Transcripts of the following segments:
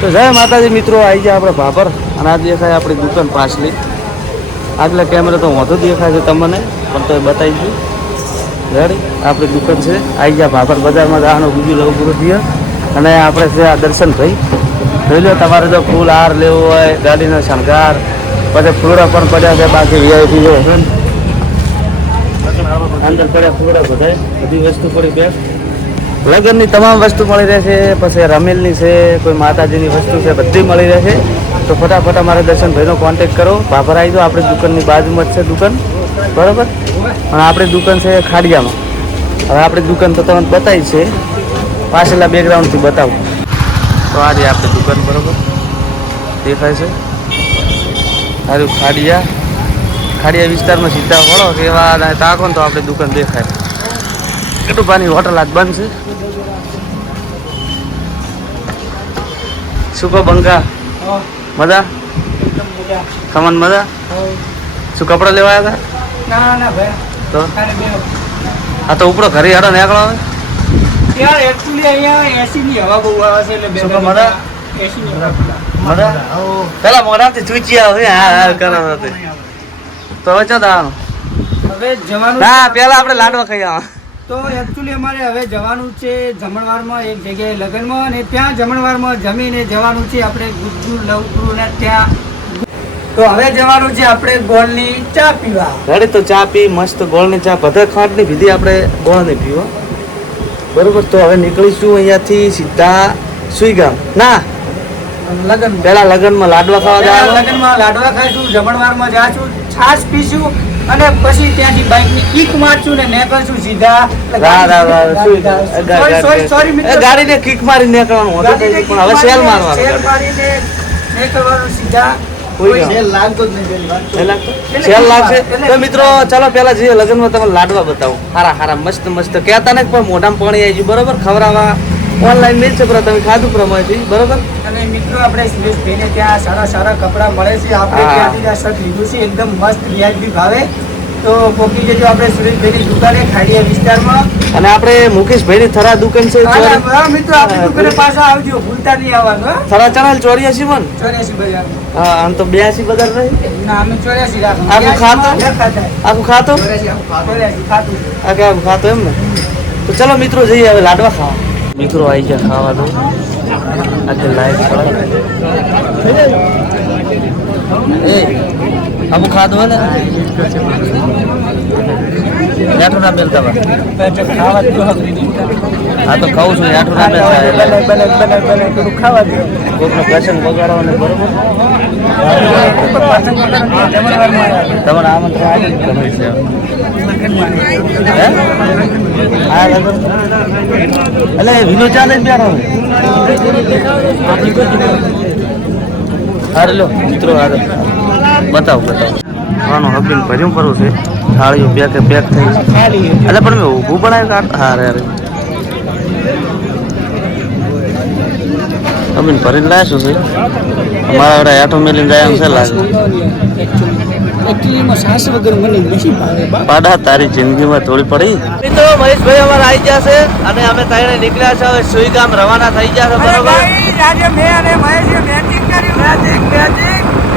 તો જય માતાજી મિત્રો, આવી જાય આપણે ભાભર અને આ દેખાય આપણી દુકાન પાછલી. આગલા કેમેરા તો વધુ દેખાય છે તમને, પણ તો એ બતાવી દઉં. રેડી આપણી દુકાન છે, આવી જાય ભાભર બજારમાં જવાનું બીજું લવું પૂરું થઈએ. અને આપણે છે આ દર્શનભાઈ, જોઈ લો તમારે જો ફૂલ હાર લેવો હોય, ગાડીનો શણગાર, પછી ફૂલડા પણ પડ્યા છે. બાકી વીઆઈપી જો છે અંદર પડ્યા ફૂલડા બધા, બધી વસ્તુ પડી બેગ. લગ્નની તમામ વસ્તુ મળી રહેશે. પછી રમેલની છે, કોઈ માતાજીની વસ્તુ છે, બધી મળી રહેશે. તો ફટાફટ અમારા દર્શનભાઈનો કોન્ટેક કરો. ભાભર આવી જાઓ, આપણી દુકાનની બાજુમાં જ છે દુકાન, બરાબર. અને આપણી દુકાન છે ખાડિયામાં. હવે આપણી દુકાન તો તમને બતાવી છે, પાછળના બેકગ્રાઉન્ડથી બતાવું તો આ રહી આપણી દુકાન, બરાબર દેખાય છે. સારું ખાડિયા વિસ્તારમાં સીધા વળો એવા તાકો ને તો આપણી દુકાન દેખાય. કેટલું હોટલ આજ બંધ છે. શું કહો બંકા, મજા? ખમણ મજા? શું કપડા લેવા આવ્યા હતા? તો આ તો ઉપરો ઘરે હેડો નીકળો આવે. યાર એક્ચ્યુઅલી અહીંયા એસી ની હવા બહુ આવે છે એટલે શું કહો મજા? એસી ની હવા મજા પેલા મોઢાથી ચૂચી આવે હા કરાવ તો હવે ચા દાવાનું હવે જવાનું ના પેલા આપણે લાડવા ખાઈ આવા. તો એક્ચ્યુઅલી અમારે હવે જવાનું છે જમણવારમાં, એક જગ્યાએ લગ્નમાં, અને ત્યાં જમણવારમાં જમીને જવાનું છે આપણે ગુજ્જુ લવગુરુ ને ત્યાં. તો હવે જવાનું છે આપણે ગોળની ચા પીવા. રેડી તો ચા પી મસ્ત ગોળની ચા, બધા ખાંડની પીધી, આપણે ગોળની પીવો, બરોબર. તો હવે નીકળીશું અહીંયાથી સીધા સુઈગામ. ના લગ્ન પેલા લગ્નમાં લાડવા ખાવા જવાનું. લગ્નમાં લાડવા ખાઈશું, જમણવારમાં જાશું, છાશ પીશું, અને પછી ત્યાંથી બાઇકની કિક મારશું ને નીકળશું સીધા. ગાડીને કિક મારી નીકળવાનું હતું, પણ હવે સેલ મારવાનું. સેલ મારીને નીકળવાનું સીધા. સેલ લાગશે તો મિત્રો ચાલો પેલા જઈએ લગ્નમાં. તમે લાડવા બતાવો હારા હારા મસ્ત મસ્ત, કહેતા ને પણ મોઢામાં પાણી આવી ગયું, બરોબર. ખવડાવવા ઓનલાઈન મિલ છે, પણ તમે ખાધું પ્રમાણથી, બરોબર. અને મિત્રો આપણે સુરેશભાઈને ત્યાં સારા સારા કપડાં મળે છે. આપણે ત્યાંથી આ શર્ટ લીધું છે, એકદમ મસ્ત વીઆઈપી ભાવે. તો પોકી જજો આપણે સુરેશભાઈની દુકાને ખાડિયા વિસ્તારમાં. અને આપણે મુકેશભાઈની થરા દુકાન છે. મિત્રો આપણી દુકાને પાછા આવજો, ભૂલતા નહીં આવવાનું. થરા ચણાલ 84 મન 84 બજાર. હા, આમ તો 82 બજાર રહી. ના અમે 84 રાખો. આખું ખાતો આખું ખાતો 84 ખાતું આખું ખાતો એમ ને. તો ચલો મિત્રો જઈએ હવે લાડવા ખાવા. મિત્રો આવી ગયા ખાવા તો આજે લાઈવ એ અમુક ખાધું હોય ને યાઠું ના મેલતા ખાવા હા તો ખાઉં છું. યાઠું ના મેલતા ખાવા દે કોઈકનો પ્રસંગ બગાડવાનો, બરોબર. તમારે આમંત્રણ આવી તમારી છે એટલે વિનો ચાલે પ્યારો. અરે લો મિત્રો બતાવો આનું હબીન ભર્યું કરવું છે. થાળીઓ પેક થઈ એટલે પણ મેં ઊભું બનાવ્યું. હા રે હબીન ભરીને લાવીશું છે. અમારા વડે આટો મેલીને જાય એમ છે લાગે. પાડા તારી જિંદગીમાં થોડી પડી. તો મહેશભાઈ અમારે આવી ગયા છે અને અમે ત્રણે નીકળ્યા છે. હવે સુઈગામ રવાના થઈ ગયા છે, બરોબર.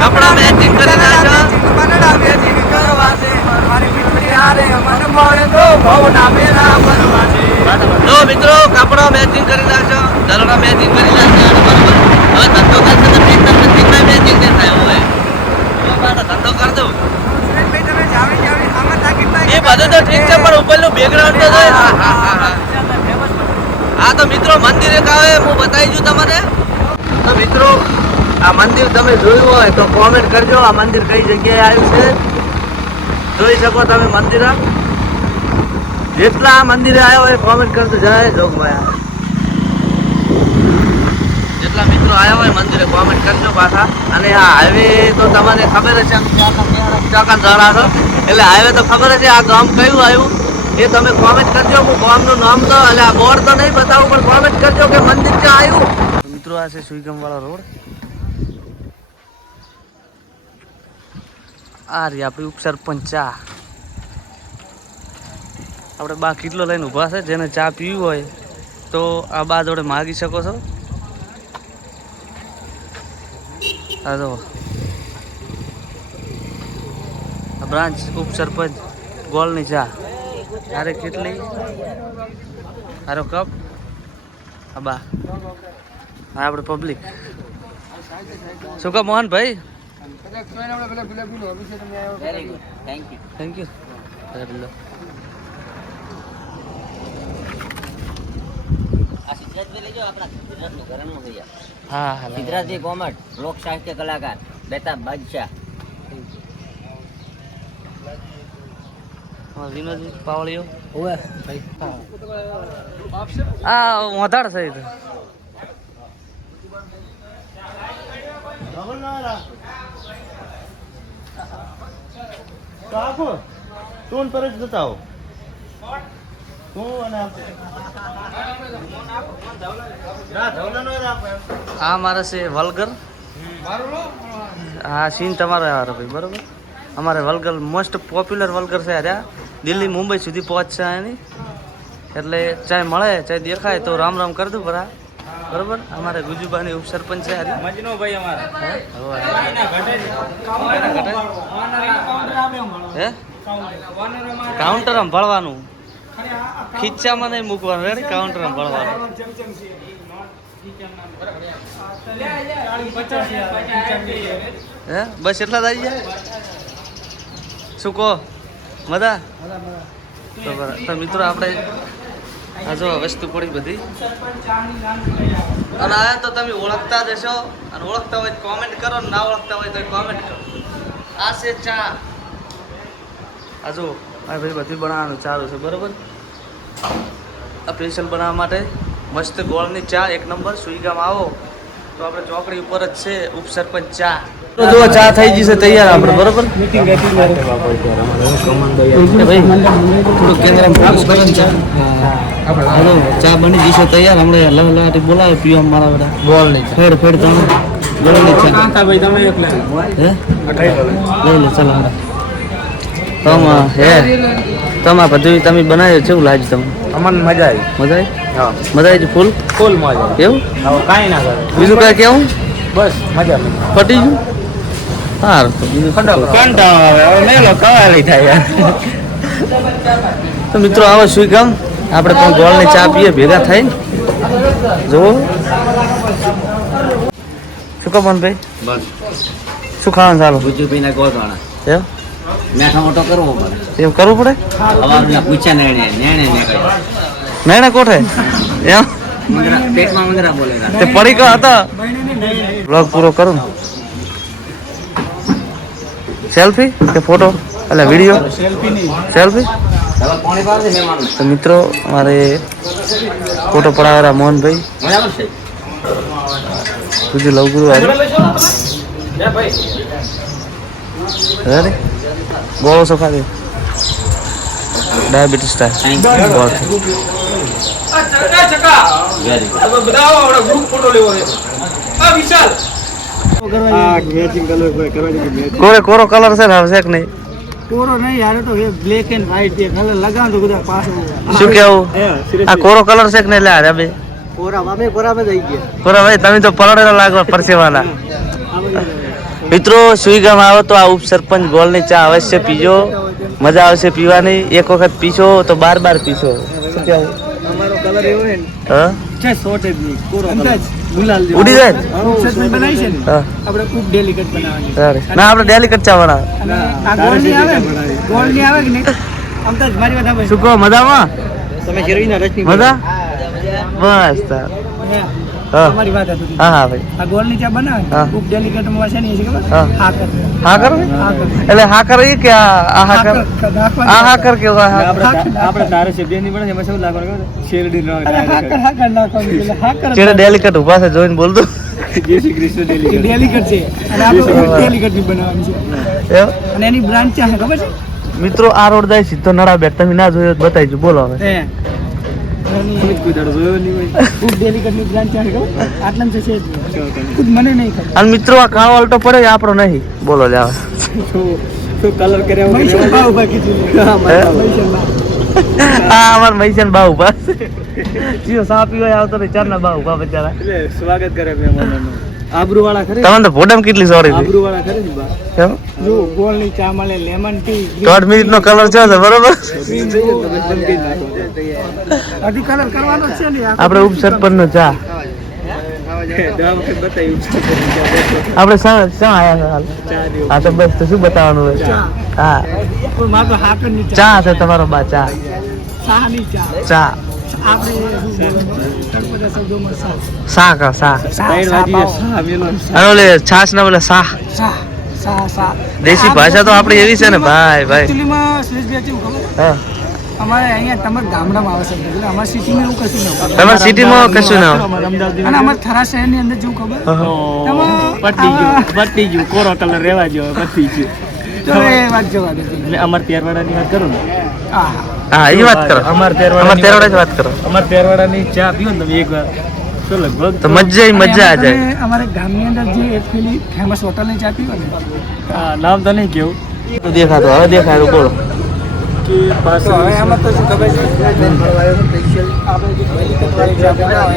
કપડા મેચિંગ કરી નાખ્યા. જો મિત્રો કપડા મેચિંગ કરી નાખજો, દરોડા મેચિંગ કરી નાખજો, બરોબર. હવે ધંધો કરશે તો મેચિંગ નહીં થાય. હવે ધંધો કરી દઉં એ બધું તો ઠીક છે, પણ ઉપરનું બેકગ્રાઉન્ડ તો જોઈએ. હા તો મિત્રો મંદિરે કાવે હું બતાવી દઉં તમને. તો મિત્રો આ મંદિર તમે જોયું હોય તો કોમેન્ટ કરજો, આ મંદિર કઈ જગ્યાએ આવ્યું છે. જોઈ શકો તમે મંદિર. જેટલા આ મંદિરે આવ્યો હોય કોમેન્ટ કરજો. જય જોગમાયા. જેટલા મિત્રો આવ્યા હોય મંદિરે કોમેન્ટ કરજો પાછા. અને આ હાઈવે તો તમને ખબર હશે, ચાકણ જણા છો એટલે હાઈવે તો ખબર હશે. આ ગામ કયું આવ્યું એ તમે કોમેન્ટ કરજો. હું ગામનું નામ તો એટલે આ બોર્ડ તો નહીં બતાવું, પણ કોમેન્ટ કરજો કે મંદિર ક્યાં આવ્યું. મિત્રો આ છે સુઈગામ વાળો રોડ. આ રહી આપણી ઉપસરપંચ ચા. આપણે બા કેટલો લઈને ઊભા છે. જેને ચા પીવી હોય તો આ બા જોડે માગી શકો છો. આ જો બ્રાન્ચ ઉપસરપંચ ગોળની ચા આરે કેટલી આરો કપ બા હા આપણે પબ્લિક શું કહો મોહનભાઈ થેન્ક યુ હા હા ગુજરાતી કોમર્સ લોક સાહિત્ય કલાકાર બેતાબ બાદશાહ વિનોદ પાવળીઓ આ વધારે છે તો આપો ટોન પર જ બતાવો આ મારે છે વલગર હા સીન તમારો આવ્યો ભાઈ બરોબર અમારે વલગર મોસ્ટ પોપ્યુલર વલગર છે અરે દિલ્હી મુંબઈ સુધી પહોંચશે એની એટલે ચાહે મળે ચાહે દેખાય તો રામ રામ કરી દઉં બરા બરોબર અમારે ગુજુબાની ઉપસરપંચ છે હારી મજનુભાઈ અમારા હે કાઉન્ટર સંભાળવાનું ખીચામાં નહીં મૂકવાનું રેડી કાઉન્ટર સંભાળવાનું હે બસ એટલા જ આવી ગયા શું કહો મજા તો બરાબર તો મિત્રો આપણે આ જો વસ્તુ પડી બધી અને આ તો તમે ઓળખતા જ હશો અને ઓળખતા હોય કોમેન્ટ કરો ને ના ઓળખતા હોય તો કોમેન્ટ કરો આ છે ચા આ જો આ ભાઈ બધી બનાવવાનું ચાલુ છે બરોબર આ સ્પેશિયલ બનાવવા માટે મસ્ત ગોળની ચા એક નંબર સુઈગામ આવો તો આપણે ચોકડી ઉપર જ છે ઉપસરપંચ ચા જો ચા થઈ જશે તૈયાર આપણે બરોબર મીટિંગ હતી ભાઈ થોડું કેમેરા ફોકસ કરો ને ચા હાલો ચા બની જશે તૈયાર હમણાં લહલાટી બોલાવે પીવા મારા બધા ગોળની ફેડ ફેડ તમે ગોળની ચા ભાઈ તમે એકલા હે લઈ લે ચાલો હે તમા બધું તમે બનાવ્યું કેવું લાગ્યું તમને અમને મજા આવી મજા આવી હા મજા આવી ફૂલ ફૂલ મજા એવું હવે કાંઈ ના કરે બીજું કાંઈ કેવું બસ મજા પટી ગયું સારું તો બીજું કંટાળો આવે હવે મેલો કવાલી થાય તો મિત્રો આવો શું કામ આપણે પણ ગોળની ચા પીએ ભેગા થાય જુઓ શું કહો ભાઈ બસ શું ખાવાનું ચાલો ગુજુભાઈના ગોળવાળા એમ મેઠો મોટો કરવો પડે એમ કરવું પડે અવાજના પૂછ્યા નેણે નેણે નીકળે નહીં કોઠે એમ પેટમાં મંદરા બોલેલા તે પડી ગયો હતા બ્લોગ પૂરો કરું ને સેલ્ફી કે ફોટો એટલે વિડીયો સેલ્ફી હવે કોણી પાડે મહેમાન તો મિત્રો અમારે ફોટો પડાવેલા મોહનભાઈ બરાબર છે બીજું લવગુરુ આવ્યું રેડી ગોળો સફા દે ડાયાબિટીસ થાય ગોળ કોરે કોરો કલર છે ને હવે છે કે નહીં કોરો નહીં યાર તો બ્લેક એન્ડ વ્હાઈટ છે કલર લગાવ તો બધા પાછું શું કેવું આ કોરો કલર છે કે નહીં લે આ બે કોરા અમે કોરામાં જઈ ગયા કોરા ભાઈ તમે તો પલળેલા લાગવા પરસેવાના મિત્રો સુઈગામ આવો તો આ ઉપસરપંચ ગોળની ચા અવશ્ય પીજો મજા આવશે પીવાની એક વખત પીશો તો બાર બાર પીશો શું કહેવું અમારો કલર એવો હે ને હા છે શોર્ટેજ ની કોરો અંદાજ ગુલાલ જેવો ઉડી જાય સસ્પેન્સ બનાવી છે ને હા આપણે ખૂબ ડેલિકેટ બનાવવાની સારી ના આપણે ડેલિકેટ ચા બનાવે અને આ ગોળની આવે ને ગોળની આવે કે નહીં અંદાજ મારી વાત આવે શું કહો મજામાં તમે હિરોઈન રચની મજા બસ તાર હા તમારી વાત હતી હા હા ભાઈ આ ગોળની ચા બનાવે હા. ખૂબ ડેલિકેટ માં છે ને એ છે ખબર હા. હા કર હા કર હા કર એટલે હા કર કે આ હા કર આ હા કર કે આ હા કર? આપણે તારે શબ્દ ની પડે એમાં શું લાગવાનું ખબર શેરડી નો હા કર નાખવાનું એટલે હા કર ચેડે ડેલિકેટ ઉભા છે જોઈને બોલ દો જય શ્રી કૃષ્ણ ડેલી ડેલિકેટ છે અને આપણે ડેલિકેટ ની બનાવવાની છે એમ અને એની બ્રાન્ચ છે ખબર છે મિત્રો આ રોડ જાય સીધો નડા બેટ તમે ના જોયો તો બતાવીજો બોલો હવે હે કોઈ દાડો જોયો નહીં હોય ખૂબ ડેલિકેટ ની બ્રાન્ચ છે ખબર આટલામ છે જ ખુદ મને નહીં ખબર અને મિત્રો આ કાળો અલ્ટો પડે એ આપણો નહીં બોલો લે હવે તો કલર કર્યા મૈસૂર ભાવ ઉભા કીધું મૈસૂર ભાવ. આ અમાર મૈસન બા ઉભા જીઓ સા પીવા આવતો ને ચાર ના બા ઉભા બચારા એટલે સ્વાગત કરે મહેમાનોનું આબરૂ વાળા ખરે તમને તો ફોટામાં કેટલી સોરી આબરૂ વાળા ખરે ને બા કેમ જો ગોળની ચા મળે લેમન ટી 3 મિનિટનો કલર છે બરોબર હજી કલર કરવાનો છે ને આપણે ઉપસરપંચનો ચા દવા વખત બતાવ્યું આપણે શા આયા છે હાલ ચા દેવું હા તો બસ તો શું બતાવવાનું હોય હા કોઈ માતો હાકરની ચા ચા છે તમારો બા ચા શાહની ચા ચા આપણે શું બોલવાનું બધા શબ્દોમાં શાહ સા કા સા ત્રણ વાગીએ સા મેલો અને ઓલે છાસ ના બોલે સા શાહ શાહ શાહ દેશી ભાષા તો આપણી એવી છે ને ભાઈ ભાઈ એકચ્યુઅલીમાં સુરેશભાઈ કેવું ખબર હા અમારે અહીંયા તમારા ગામડામાં આવે છે એટલે અમારા સિટીમાં એવું કશું ન હોય તમારી સિટીમાં કશું ના હોય. અમારા અમદાવાદ અને અમારા થરા શહેરની અંદર જેવું ખબર પતી ગયું કોરો કલર રેવા જો પતી ગયું તો એ વાત જવા દે એટલે અમાર તેરવાડાની વાત કરું ને હા હા એ વાત કરો અમાર અમાર તેરવાડા જ વાત કરો અમાર તેરવાડાની ચા પીવો ને તમે એકવાર તો લગભગ તો મજા ય મજા આ જાય અને અમારે ગામની અંદર જે એક પેલી ફેમસ હોટલની ચા પીવો ને નામ તો નહીં કેવું તો દેખાતો હવે દેખાય બોલો કે પાસે તો હવે આમાં તો શું ખબર છે આપણે જે પહેલી કટવાળી ચા બનાવે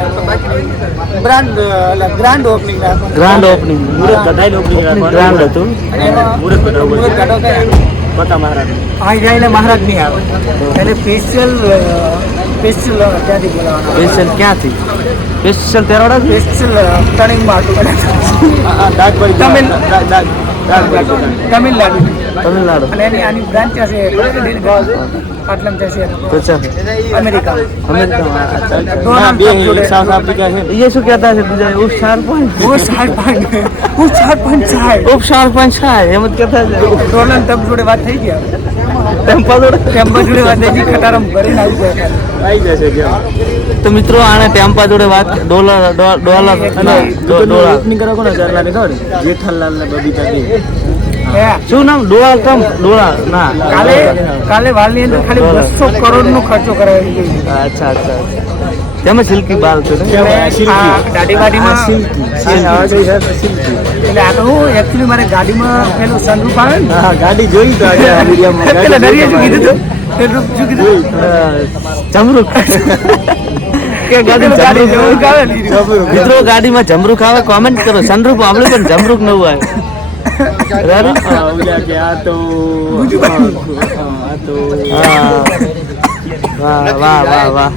બ્રાન્ડ ગ્રાન્ડ ઓપનિંગ રાખવાનું ગ્રાન્ડ ઓપનિંગ મુરત બધાય ઓપનિંગ ગ્રાન્ડ હતું અને એમાં મુરત બધાય મુરત કાઢો કે બતા મહારાજ આ જઈને મહારાજ નહીં આવે એટલે સ્પેશિયલ ત્યાંથી બોલાવવાનું સ્પેશિયલ ક્યાંથી સ્પેશિયલ તેરવાડા સ્પેશિયલ ટર્નિંગ માટું દાગભાઈ તમિલ દાગભાઈ તમિલનાડુ તમિલનાડુ અને એની આની બ્રાન્ચ છે આટલામ છે તો ચા અમેરિકા અમેરિકામાં બે સાઉથ આફ્રિકા છે ये શું કહેતા છે બીજા ઉપસાર પણ वो सरपंच साहब ઉપસાર પણ છે એમ જ કહેતા છે ડોલર તબ જોડે વાત થઈ ગયા ટેમ્પા જોડે ટેમ્પો જોડે વાત થઈ ગઈ ખટારામ ભરીને આવી ગયા આવી જશે કેમ તો મિત્રો આને ટેમ્પા જોડે વાત ડોલર ઓપનિંગ કરો કોને ચારલાને ખબર જેઠાલાલ ને બબીતા દે શું નામ ડોળા કમ ડોળા ના કાલે વાલની અંદર ખાલી 200 કરોડ નો ખર્ચો કરાવી ગઈ અચ્છા અચ્છા તેમાં સિલ્કી બાલ છે ને દાઢીવાડીમાં એટલે આ તો હું એકચ્યુઅલી મારે ગાડીમાં પેલું સનરૂફ આવે ને હા ગાડી જોઈ તો આજે આ વિડીયોમાં પેલા દરિયા શું કીધું તું સનરૂફ શું કીધું જમરૂક કે ગાડી ગાડી જમરૂક જમરૂક આવે ને મિત્રો ગાડીમાં જમરૂક આવે કોમેન્ટ કરો સનરૂફ આપણે પણ જમરૂક નવું આવે બરાબર? ઓલા કે આ તો આ તો હા વાહ વાહ વાહ વાહ